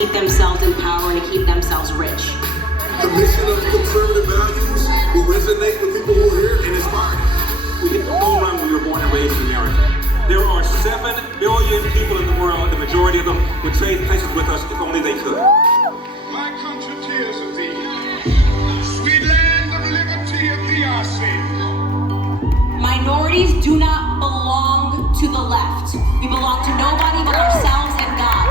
keep themselves in power and to keep themselves rich. The mission of conservative values will resonate with people who are here and inspire. We hit the home run when we were born and raised in America. There are 7 billion people in the world. The majority of them would trade places with us if only they could. My country tears of thee. Sweet land of liberty of thee I sing. Minorities do not belong to the left. We belong to nobody but ourselves and God.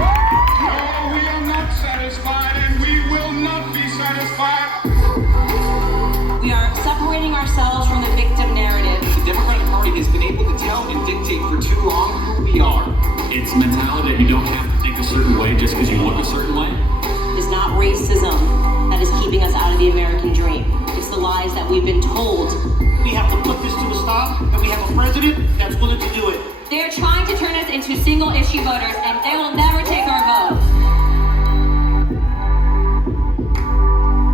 No, we are not satisfied and we will not be satisfied. We are separating ourselves from the victim narrative. The Democratic Party has been able to tell and dictate for too long who we are. It's a mentality that you don't have to think a certain way just because you look a certain way. It's not racism that is keeping us out of the American dream. It's the lies that we've been told. We have to put this to a stop, and we have a president that's willing to do it. They're trying to turn us into single-issue voters, and they will never take our vote.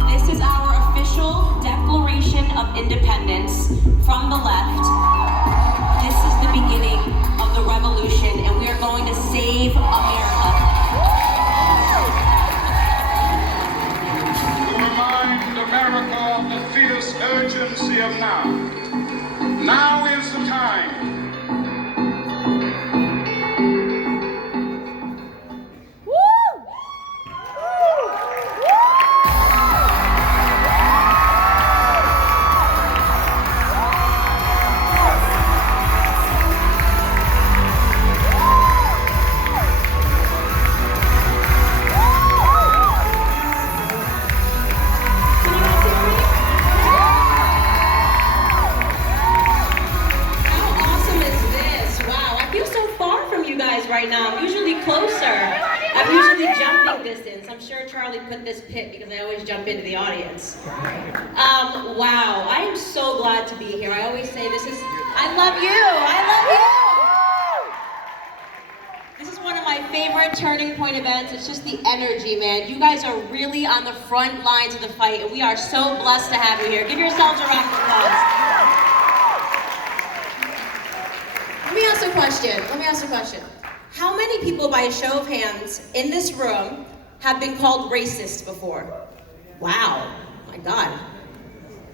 This is our official Declaration of Independence from the left. This is the beginning of the revolution, and we are going to save America. To remind America of the fierce urgency of now. Now is the time. Right now. I'm usually closer. I'm usually jumping distance. I'm sure Charlie put this pit because I always jump into the audience. Wow, I am so glad to be here. I always say this is, I love you. This is one of my favorite Turning Point events. It's just the energy, man. You guys are really on the front lines of the fight, and we are so blessed to have you here. Give yourselves a round of applause. Let me ask a question. How many people, by a show of hands, in this room have been called racist before? Wow, my God.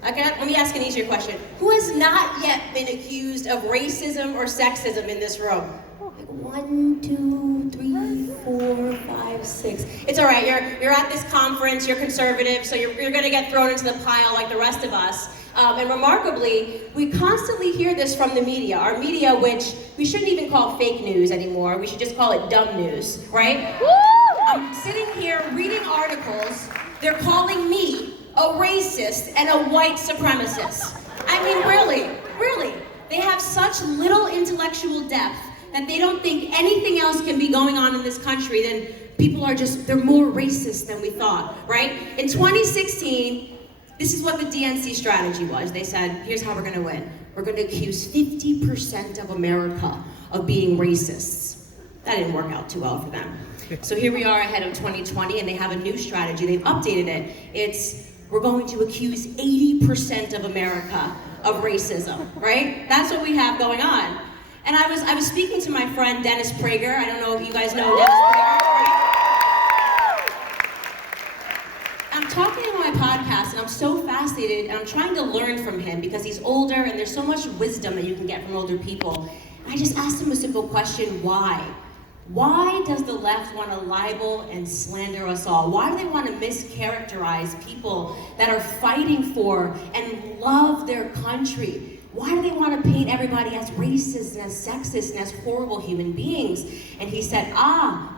Okay, let me ask an easier question. Who has not yet been accused of racism or sexism in this room? Like 1, 2, 3, 4, 5, 6. It's all right, you're at this conference, you're conservative, so you're gonna get thrown into the pile like the rest of us. And remarkably, we constantly hear this from the media. Our media, which we shouldn't even call fake news anymore. We should just call it dumb news, right? I'm sitting here reading articles. They're calling me a racist and a white supremacist. I mean, really. They have such little intellectual depth that they don't think anything else can be going on in this country than people are they're more racist than we thought, right? In 2016, this is what the DNC strategy was. They said, here's how we're gonna win. We're gonna accuse 50% of America of being racists. That didn't work out too well for them. So here we are ahead of 2020, and they have a new strategy. They've updated it. We're going to accuse 80% of America of racism, right? That's what we have going on. And I was speaking to my friend Dennis Prager. I don't know if you guys know Dennis Prager, right? I'm talking on my podcast, and I'm so fascinated, and I'm trying to learn from him because he's older, and there's so much wisdom that you can get from older people. And I just asked him a simple question: why? Why does the left want to libel and slander us all? Why do they want to mischaracterize people that are fighting for and love their country? Why do they want to paint everybody as racist and as sexist and as horrible human beings? And he said,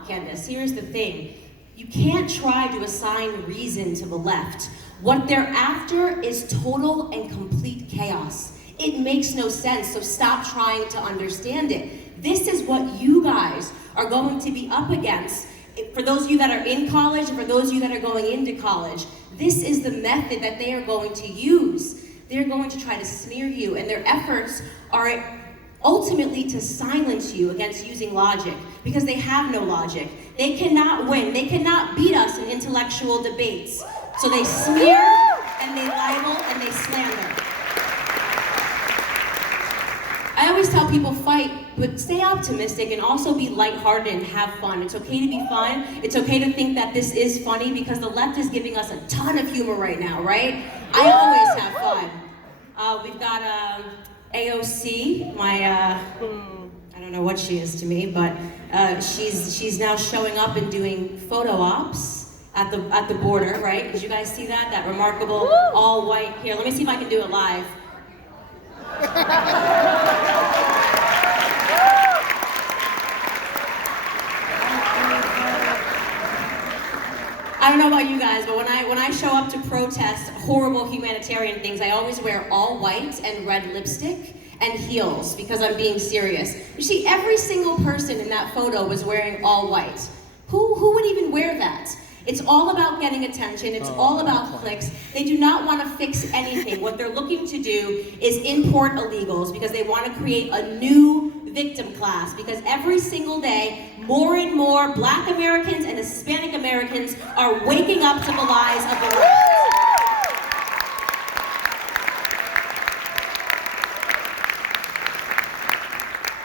Candace, here's the thing. You can't try to assign reason to the left. What they're after is total and complete chaos. It makes no sense, so stop trying to understand it. This is what you guys are going to be up against. For those of you that are in college and for those of you that are going into college, this is the method that they are going to use. They're going to try to smear you, and their efforts are ultimately to silence you against using logic, because they have no logic. They cannot win. They cannot beat us in intellectual debates. So they smear, and they libel, and they slander. I always tell people fight, but stay optimistic and also be lighthearted and have fun. It's okay to be fun. It's okay to think that this is funny because the left is giving us a ton of humor right now, right? I always have fun. We've got AOC, I don't know what she is to me, but she's now showing up and doing photo ops at the border, right? Did you guys see that? That remarkable all white. Here, let me see if I can do it live. I don't know about you guys, but when I show up to protest horrible humanitarian things, I always wear all white and red lipstick and heels because I'm being serious. You see, every single person in that photo was wearing all white. Who would even wear that? It's all about getting attention. It's all about clicks. They do not want to fix anything. What they're looking to do is import illegals because they want to create a new victim class, because every single day, more and more Black Americans and Hispanic Americans are waking up to the lies of the left.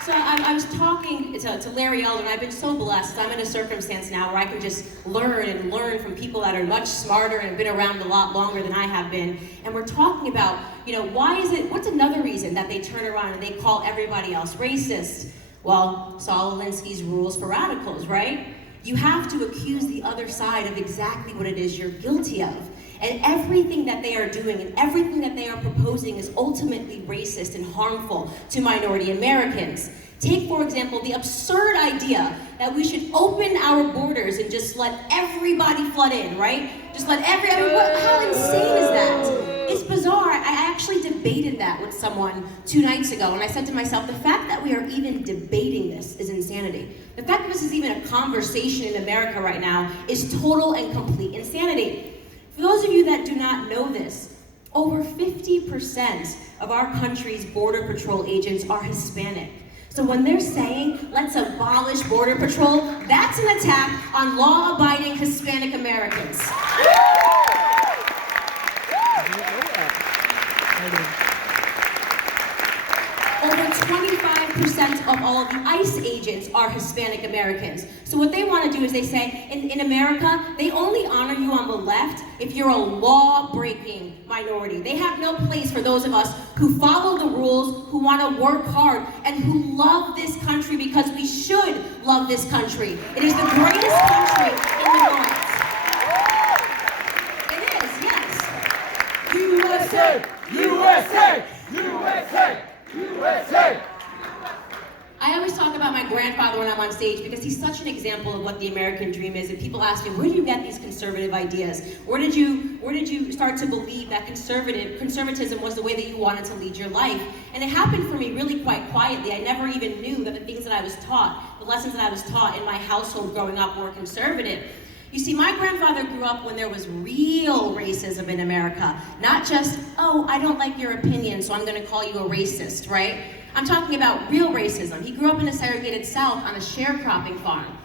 So I was talking to Larry Elder, and I've been so blessed. I'm in a circumstance now where I can just learn from people that are much smarter and have been around a lot longer than I have been. And we're talking about, what's another reason that they turn around and they call everybody else racist? Well, Saul Alinsky's rules for radicals, right? You have to accuse the other side of exactly what it is you're guilty of. And everything that they are doing and everything that they are proposing is ultimately racist and harmful to minority Americans. Take, for example, the absurd idea that we should open our borders and just let everybody flood in, right? Just let how insane is that? It's bizarre. I actually debated that with someone 2 nights ago, and I said to myself, the fact that we are even debating this is insanity. The fact that this is even a conversation in America right now is total and complete insanity. For those of you that do not know this, over 50% of our country's Border Patrol agents are Hispanic. So when they're saying, let's abolish Border Patrol, that's an attack on law-abiding Hispanic Americans. Over 25% of all of the ICE agents are Hispanic Americans. So what they want to do is they say, in America, they only honor you on the left if you're a law-breaking minority. They have no place for those of us who follow the rules, who want to work hard, and who love this country because we should love this country. It is the greatest country in the world. It is, yes. USA! USA! USA! USA! I always talk about my grandfather when I'm on stage because he's such an example of what the American dream is. And people ask me, where do you get these conservative ideas? Where did you start to believe that conservatism was the way that you wanted to lead your life? And it happened for me really quite quietly. I never even knew that the things that I was taught, the lessons that I was taught in my household growing up were conservative. You see, my grandfather grew up when there was real racism in America. Not just, oh, I don't like your opinion, so I'm going to call you a racist, right? I'm talking about real racism. He grew up in a segregated South on a sharecropping farm.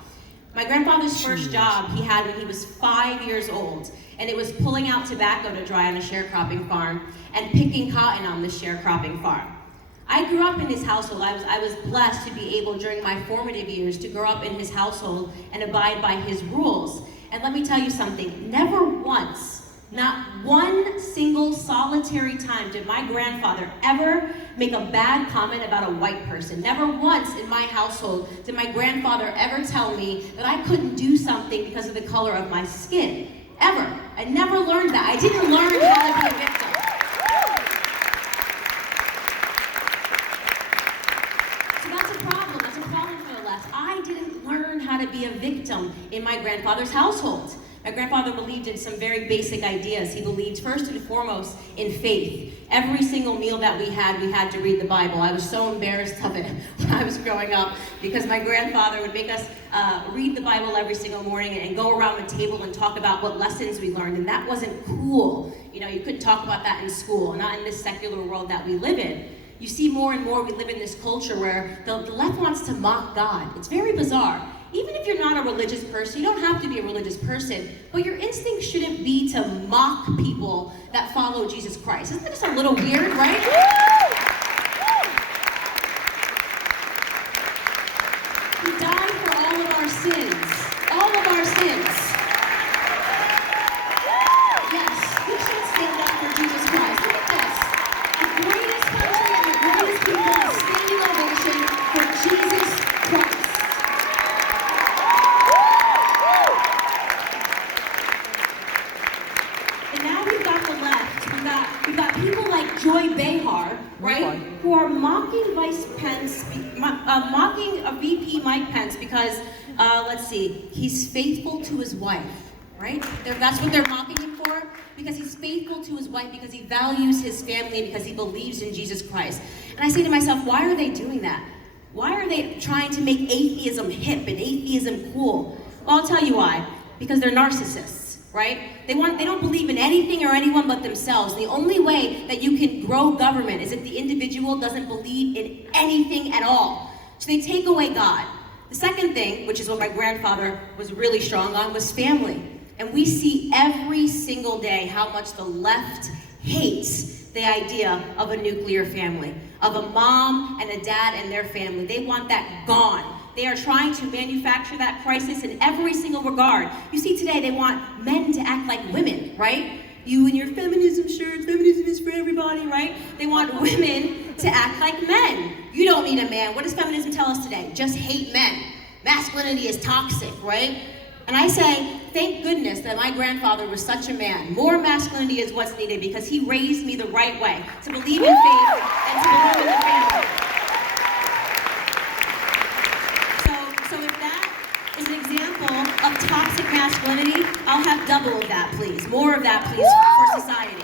My grandfather's first job he had when he was 5 years old, and it was pulling out tobacco to dry on a sharecropping farm and picking cotton on the sharecropping farm. I grew up in his household. I was blessed to be able, during my formative years, to grow up in his household and abide by his rules. And let me tell you something, never once, not one single solitary time did my grandfather ever make a bad comment about a white person. Never once in my household did my grandfather ever tell me that I couldn't do something because of the color of my skin. Ever. I never learned that. I didn't learn how to be a victim. So that's a problem. That's a problem for the left. I didn't learn how to be a victim in my grandfather's household. My grandfather believed in some very basic ideas. He believed first and foremost in faith. Every single meal that we had to read the Bible. I was so embarrassed of it when I was growing up because my grandfather would make us read the Bible every single morning and go around the table and talk about what lessons we learned, and that wasn't cool. You know, you couldn't talk about that in school, not in this secular world that we live in. You see more and more we live in this culture where the left wants to mock God. It's very bizarre. Even if you're not a religious person, you don't have to be a religious person, but your instinct shouldn't be to mock people that follow Jesus Christ. Isn't that just a little weird, right? Pence, mocking a VP Mike Pence because, let's see, he's faithful to his wife, right? That's what they're mocking him for, because he's faithful to his wife, because he values his family, and because he believes in Jesus Christ. And I say to myself, why are they doing that? Why are they trying to make atheism hip and atheism cool? Well, I'll tell you why. Because they're narcissists, right? They don't believe in anything or anyone but themselves. The only way that you can grow government is if the individual doesn't believe in anything at all. So they take away God. The second thing, which is what my grandfather was really strong on, was family. And we see every single day how much the left hates the idea of a nuclear family, of a mom and a dad and their family. They want that gone. They are trying to manufacture that crisis in every single regard. You see today, they want men to act like women, right? You and your feminism shirts, feminism is for everybody, right? They want women to act like men. You don't need a man. What does feminism tell us today? Just hate men. Masculinity is toxic, right? And I say, thank goodness that my grandfather was such a man. More masculinity is what's needed because he raised me the right way, to believe in faith and to believe in the family. So if that is an example of toxic masculinity, I'll have double of that, please. More of that, please, for society.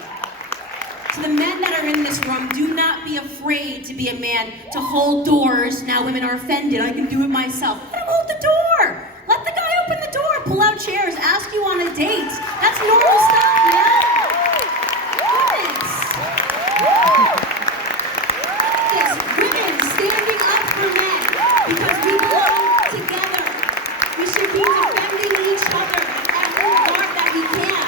To the men that are in this room, do not be afraid to be a man, to hold doors. Now women are offended, I can do it myself. Let him hold the door. Let the guy open the door, pull out chairs, ask you on a date. That's normal stuff, man. Goodness. Yes, women standing up for men because we belong together. We should be defending each other in every regard that we can.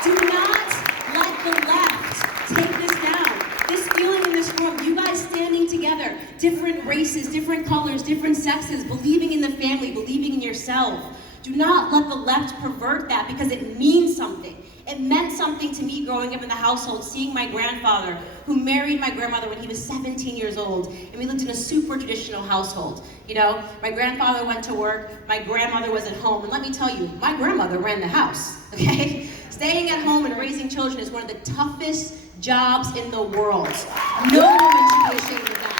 Do not let the left take this down. This feeling in this room, you guys standing together, different races, different colors, different sexes, believing in the family, believing in yourself. Do not let the left pervert that because it means something. It meant something to me growing up in the household, seeing my grandfather, who married my grandmother when he was 17 years old, and we lived in a super traditional household. You know, my grandfather went to work, my grandmother was at home, and let me tell you, my grandmother ran the house, okay? Staying at home and raising children is one of the toughest jobs in the world. No woman should be ashamed of that.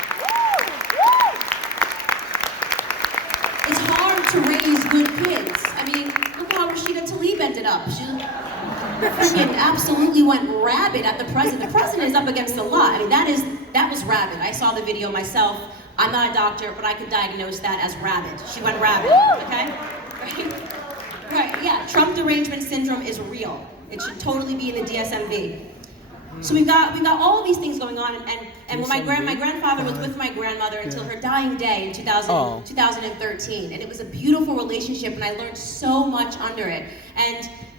It's hard to raise good kids. I mean, look how Rashida Tlaib ended up. She freaking absolutely went rabid at the president. The president is up against the law. I mean, that was rabid. I saw the video myself. I'm not a doctor, but I could diagnose that as rabid. She went rabid, okay? Right, yeah, Trump derangement syndrome is real. It should totally be in the DSMV. So we've got all of these things going on, and when my grandfather was with my grandmother until her dying day in 2013, and it was a beautiful relationship, and I learned so much under it.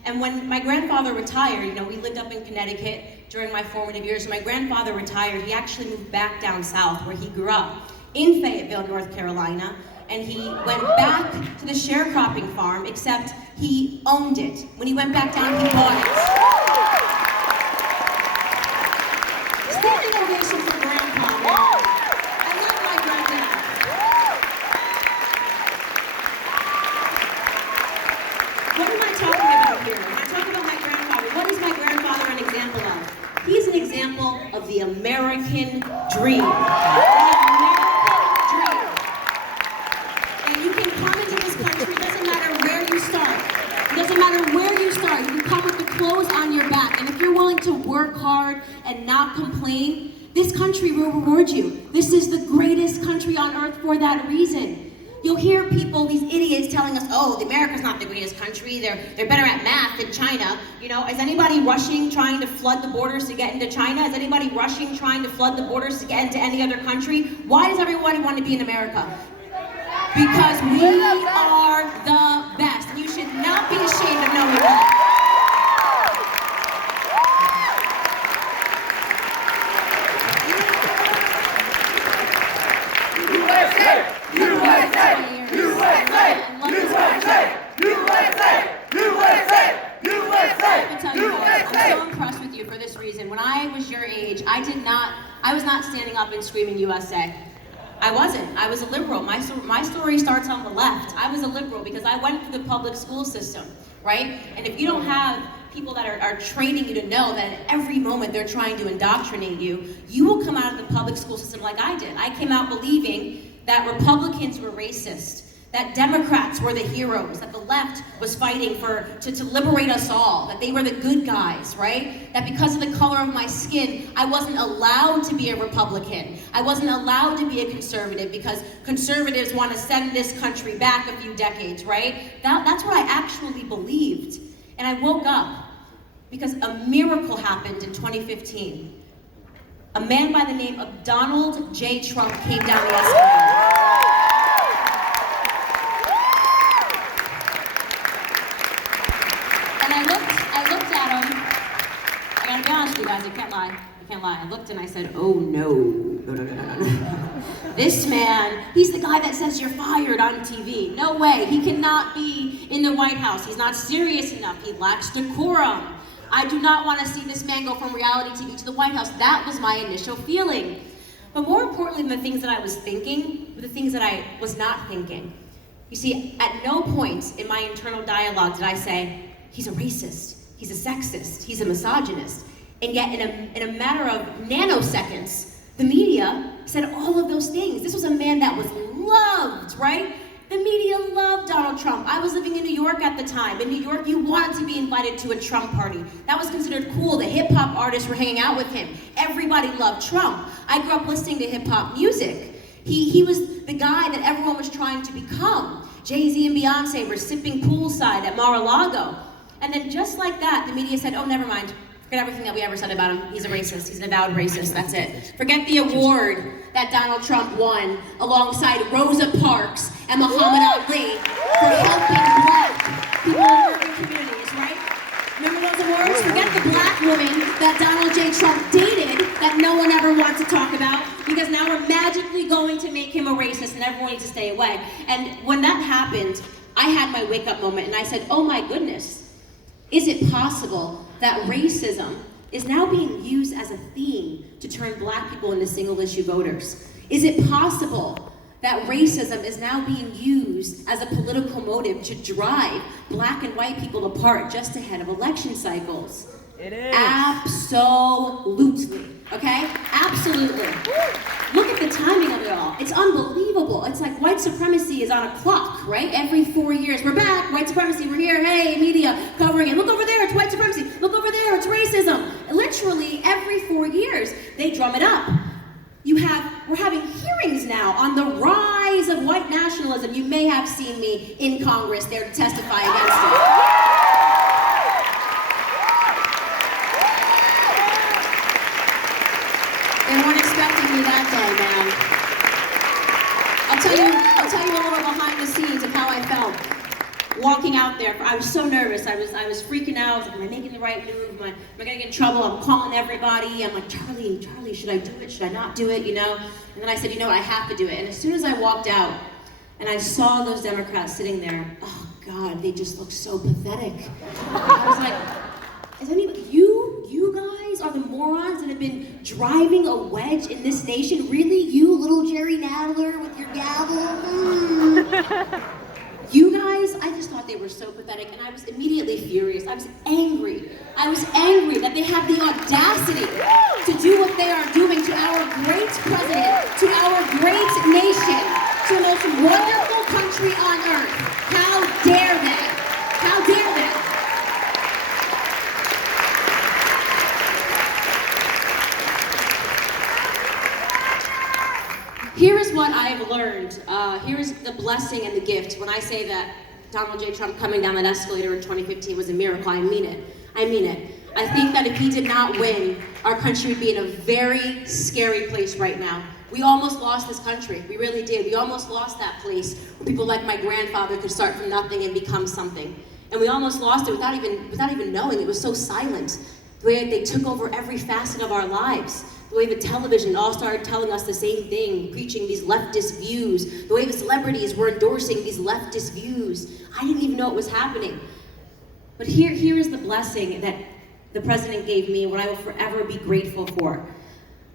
And when my grandfather retired, you know, we lived up in Connecticut during my formative years. When my grandfather retired, he actually moved back down south where he grew up, in Fayetteville, North Carolina, and he went back to the sharecropping farm, except he owned it. When he went back down, he bought it. Standing ovation for Grandpa. I love my granddad. What am I talking about here? When I talk about my grandfather, what is my grandfather an example of? He's an example of the American dream. The American dream. And you can come into this country, it doesn't matter where you start. It doesn't matter where you start. You can come with the clothes on your back. And if you're willing to work hard and not complain, this country will reward you. This is the greatest country on earth for that reason. You'll hear people, these idiots, telling us, oh, America's not the greatest country. They're better at math than China. You know, is anybody rushing, trying to flood the borders to get into China? Is anybody rushing, trying to flood the borders to get into any other country? Why does everybody want to be in America? Because we are the best. You should not be ashamed of knowing that. I'm so impressed with you for this reason. When I was your age, I was not standing up and screaming USA. I wasn't. I was a liberal. My story starts on the left. I was a liberal because I went through the public school system, right? And if you don't have people that are training you to know that at every moment they're trying to indoctrinate you, you will come out of the public school system like I did. I came out believing that Republicans were racist, that Democrats were the heroes, that the left was fighting to liberate us all, that they were the good guys, right? That because of the color of my skin, I wasn't allowed to be a Republican. I wasn't allowed to be a conservative because conservatives want to send this country back a few decades, right? That's what I actually believed. And I woke up because a miracle happened in 2015. A man by the name of Donald J. Trump came down the escalator. And I looked at him. I gotta be honest with you guys, I can't lie. I looked and I said, oh no. This man, he's the guy that says you're fired on TV. No way, he cannot be in the White House. He's not serious enough, he lacks decorum. I do not want to see this man go from reality TV to the White House. That was my initial feeling. But more importantly than the things that I was thinking, were the things that I was not thinking. You see, at no point in my internal dialogue did I say, he's a racist, he's a sexist, he's a misogynist. And yet in a matter of nanoseconds, the media said all of those things. This was a man that was loved, right? The media loved Donald Trump. I was living in New York at the time. In New York, you wanted to be invited to a Trump party. That was considered cool. The hip hop artists were hanging out with him. Everybody loved Trump. I grew up listening to hip hop music. He was the guy that everyone was trying to become. Jay-Z and Beyonce were sipping poolside at Mar-a-Lago. And then just like that, the media said, oh, never mind. Forget everything that we ever said about him. He's a racist. He's an avowed racist. That's it. Forget the award that Donald Trump won alongside Rosa Parks and Muhammad Ali for helping black people in urban communities, right? Remember those awards? Forget the black woman that Donald J. Trump dated that no one ever wants to talk about because now we're magically going to make him a racist and everyone needs to stay away. And when that happened, I had my wake-up moment and I said, oh my goodness, is it possible that racism is now being used as a theme to turn black people into single-issue voters? Is it possible that racism is now being used as a political motive to drive black and white people apart just ahead of election cycles? It is. Absolutely, okay? Absolutely. Look at the timing of it all. It's unbelievable. It's like white supremacy is on a clock, right? Every 4 years, we're back, white supremacy, we're here, hey, media covering it. Look over there, it's white supremacy. Look over there, it's racism. Literally every 4 years, they drum it up. We're having hearings now on the rise of white nationalism. You may have seen me in Congress there to testify against it. They weren't expecting me that day, man. I'll tell you a little behind the scenes of how I felt. Walking out there, I was so nervous. I was freaking out. I was like, am I making the right move? Am I gonna get in trouble? I'm calling everybody. I'm like, Charlie, should I do it? Should I not do it? You know? And then I said, you know what? I have to do it. And as soon as I walked out and I saw those Democrats sitting there, oh God, they just looked so pathetic. I was like, is anybody, you guys are the morons that have been driving a wedge in this nation? Really? You, little Jerry Nadler with your gavel? You guys, I just thought they were so pathetic, and I was immediately furious. I was angry. I was angry that they have the audacity to do what they are doing to our great president, to our great nation, to the most wonderful country on earth. How dare they? How dare they? Here is what I have learned. Here is the blessing and the gift. When I say that Donald J. Trump coming down that escalator in 2015 was a miracle, I mean it. I mean it. I think that if he did not win, our country would be in a very scary place right now. We almost lost this country. We really did. We almost lost that place where people like my grandfather could start from nothing and become something. And we almost lost it without even knowing. It was so silent. The way they took over every facet of our lives. The way the television all started telling us the same thing, preaching these leftist views. The way the celebrities were endorsing these leftist views. I didn't even know it was happening. But here is the blessing that the president gave me, what I will forever be grateful for.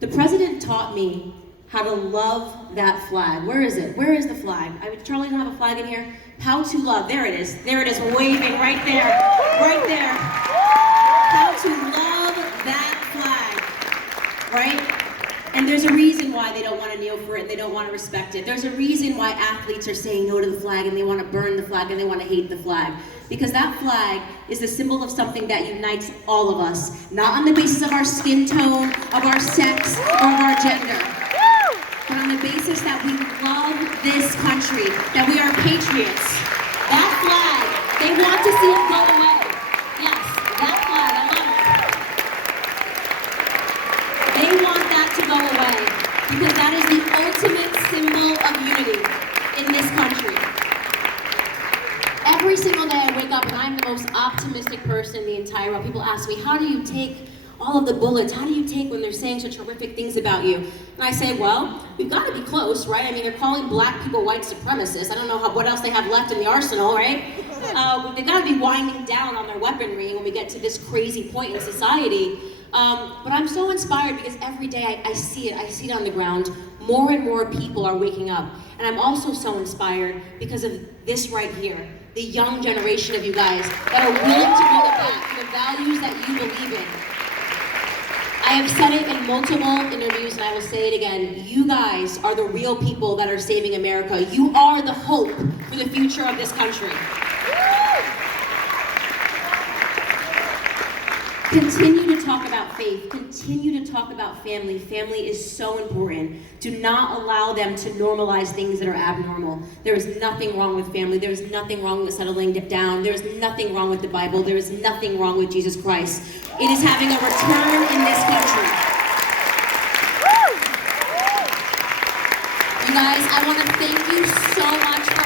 The president taught me how to love that flag. Where is it? Where is the flag? Charlie, don't have a flag in here? How to love. There it is. There it is, waving right there. Right there. How to love that flag. Right? And there's a reason why they don't want to kneel for it, they don't want to respect it. There's a reason why athletes are saying no to the flag and they want to burn the flag and they want to hate the flag. Because that flag is the symbol of something that unites all of us, not on the basis of our skin tone, of our sex, or of our gender, but on the basis that we love this country, that we are patriots. That flag, they want to see it go away. Yes, that flag, I love it. They want that to go away because that is the ultimate symbol of unity in this country. Every single day I wake up and I'm the most optimistic person in the entire world. People ask me, how do you take all of the bullets? How do you take when they're saying such horrific things about you? And I say, well, we've got to be close, right? I mean, they're calling black people white supremacists. I don't know what else they have left in the arsenal, right? They've got to be winding down on their weaponry when we get to this crazy point in society. But I'm so inspired because every day I see it on the ground. More and more people are waking up. And I'm also so inspired because of this right here. The young generation of you guys that are willing to go back to the values that you believe in. I have said it in multiple interviews and I will say it again. You guys are the real people that are saving America. You are the hope for the future of this country. Continue to talk about faith. Continue to talk about family. Family is so important. Do not allow them to normalize things that are abnormal. There is nothing wrong with family. There is nothing wrong with settling down. There is nothing wrong with the Bible. There is nothing wrong with Jesus Christ. It is having a return in this country. You guys, I want to thank you so much for